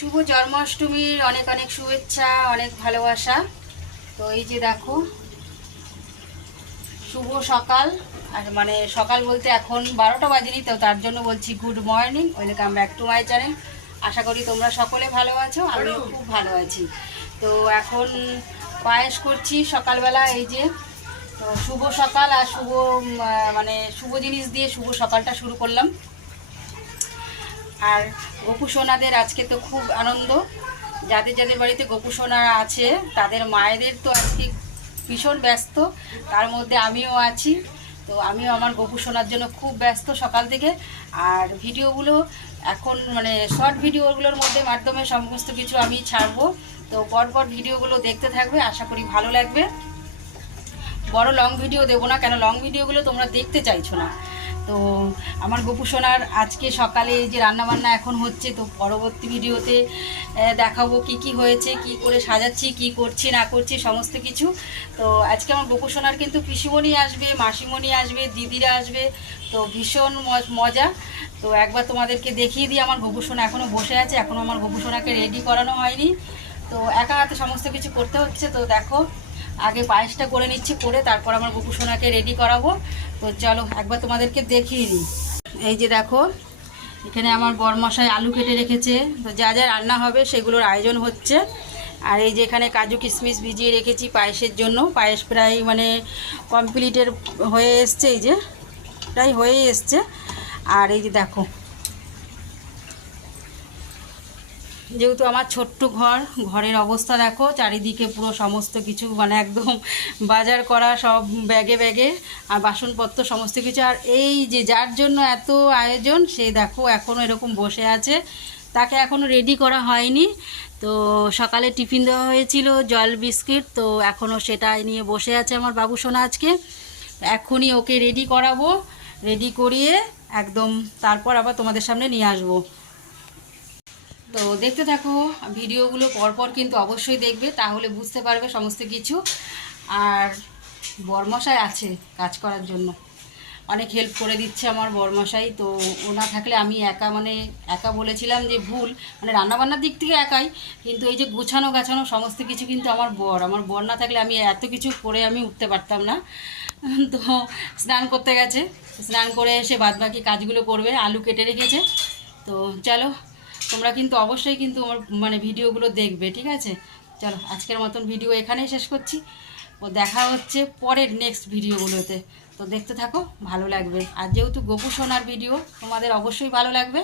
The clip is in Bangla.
শুভ জন্মাষ্টমীর অনেক অনেক শুভেচ্ছা, অনেক ভালোবাসা। তো এই যে দেখো, শুভ সকাল। আর মানে সকাল বলতে এখন 12টা বাজেনি, তো তার জন্য বলছি good morning, welcome back to my channel. আশা করি তোমরা সকলে ভালো আছো, আমিও খুব ভালো আছি। তো এখন পায়েস করছি সকালবেলা। এই যে তো শুভ সকাল আর মানে শুভ জিনিস দিয়ে শুভ সকালটা শুরু করলাম। আর গোপু সোনাদের আজকে তো খুব আনন্দ। যাদের যাদের বাড়িতে গোপু সোনা আছে তাদের মায়েদের তো আজকে ভীষণ ব্যস্ত, তার মধ্যে আমিও আছি। তো আমিও আমার গোপু সোনার জন্য খুব ব্যস্ত সকাল থেকে। আর ভিডিওগুলো এখন মানে শর্ট ভিডিওগুলোর মাধ্যমে সমস্ত কিছু আমি ছাড়বো। তো পরপর ভিডিওগুলো দেখতে থাকবে, আশা করি ভালো লাগবে। বড় লং ভিডিও দেবো না, কেন লং ভিডিওগুলো তোমরা দেখতে চাইছো না। তো আমার গোপু সোনার আজকে সকালে যে রান্নাবান্না এখন হচ্ছে, তো পরবর্তী ভিডিওতে দেখাবো কি কি হয়েছে, কি করে সাজাচ্ছি, কি করছি না করছি সমস্ত কিছু। তো আজকে আমার গোপু সোনার কিন্তু পিসিমণি আসবে, মাসিমণি আসবে, দিদিরা আসবে। তো ভীষণ মজা। তো একবার তোমাদেরকে দেখিয়ে দিই, আমার গোপু সোনা এখনও বসে আছে, এখনও আমার গোপু সোনাকে রেডি করানো হয়নি। তো একা হাতে সমস্ত কিছু করতে হচ্ছে। তো দেখো, আগে পায়েসটা করে নিচ্ছি, করে তারপর আমার গোপু সোনাকে রেডি করাবো। তো চলো একবার তোমাদেরকে দেখিয়ে দিই। এই যে দেখো, এখানে আমার বরমশাই আলু কেটে রেখেছে। তো যা যা রান্না হবে সেগুলোর আয়োজন হচ্ছে। আর এই যে এখানে কাজু কিশমিশ ভিজিয়ে রেখেছি পায়েসের জন্য। পায়েস প্রায় মানে কমপ্লিটের হয়ে এসছে, এই যে প্রায় হয়েই এসছে। আর এই যে দেখো, যেহেতু আমার ছোট্ট ঘরের অবস্থা দেখো, চারিদিকে পুরো সমস্ত কিছু মানে একদম বাজার করা, সব ব্যাগে ব্যাগে, আর বাসনপত্র সমস্ত কিছু। আর এই যে যার জন্য এত আয়োজন, সে দেখো এখনও এরকম বসে আছে, তাকে এখনও রেডি করা হয়নি। তো সকালে টিফিন দেওয়া হয়েছিল জল বিস্কিট, তো এখনও সেটাই নিয়ে বসে আছে আমার বাবু সোনা। আজকে এখনই ওকে রেডি করাবো, রেডি করিয়ে একদম তারপর আবার তোমাদের সামনে নিয়ে আসবো। তো দেখতে থাকো ভিডিওগুলো, পরপর কিন্তু অবশ্যই দেখবে, তাহলে বুঝতে পারবে সমস্ত কিছু। আর বরমশাই আছে কাজ করার জন্য, অনেক হেল্প করে দিচ্ছে আমার বরমশাই। তো ও না থাকলে আমি একা বলেছিলাম যে ভুল, মানে রান্নাবান্নার দিক থেকে একাই, কিন্তু এই যে গোছানো গাছানো সমস্ত কিছু কিন্তু আমার বর না থাকলে আমি এত কিছু করে আমি উঠতে পারতাম না। তো স্নান করতে গেছে, স্নান করে এসে বাদবাকি কাজগুলো করবে, আলু কেটে রেখেছে। তো চলো, তোমরা কিন্তু অবশ্যই কিন্তু আমার মানে ভিডিওগুলো দেখবে, ঠিক আছে? চলো আজকের মতন ভিডিও এখানেই শেষ করছি। ও দেখা হচ্ছে পরের নেক্সট ভিডিওগুলোতে। তো দেখতে থাকো, ভালো লাগবে। আর যেহেতু গোপু সোনার ভিডিও, তোমাদের অবশ্যই ভালো লাগবে।